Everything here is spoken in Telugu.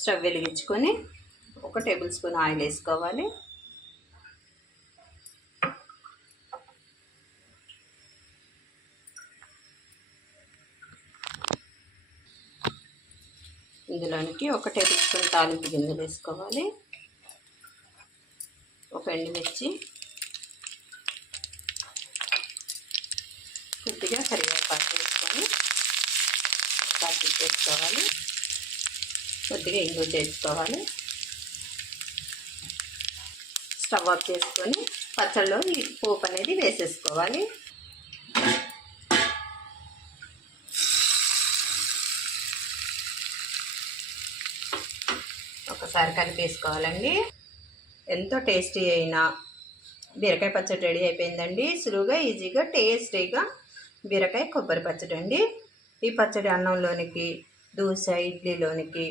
స్టవ్ వెలిగించుకొని 1 టేబుల్ స్పూన్ ఆయిల్ వేసుకోవాలి. ఇందులోనికి 1 టేబుల్ స్పూన్ తాలింపు గింజలు వేసుకోవాలి. 1 ఎండుమిర్చి, కొద్దిగా కరివేపాకు వేసుకొని పసుపు వేసుకోవాలి. కొద్దిగా ఇంగువ చేసుకోవాలి. స్టవ్ ఆఫ్ చేసుకొని పచ్చళ్ళలో ఈ పోపు అనేది వేసేసుకోవాలి. ఒకసారి కలిపేసుకోవాలండి. ఎంతో టేస్టీ అయిన బీరకాయ పచ్చడి రెడీ అయిపోయిందండి. సులువుగా, ఈజీగా, టేస్టీగా బీరకాయ కొబ్బరి పచ్చడి అండి. ఈ పచ్చడి అన్నంలోనికి, దోశ, ఇడ్లీలోనికి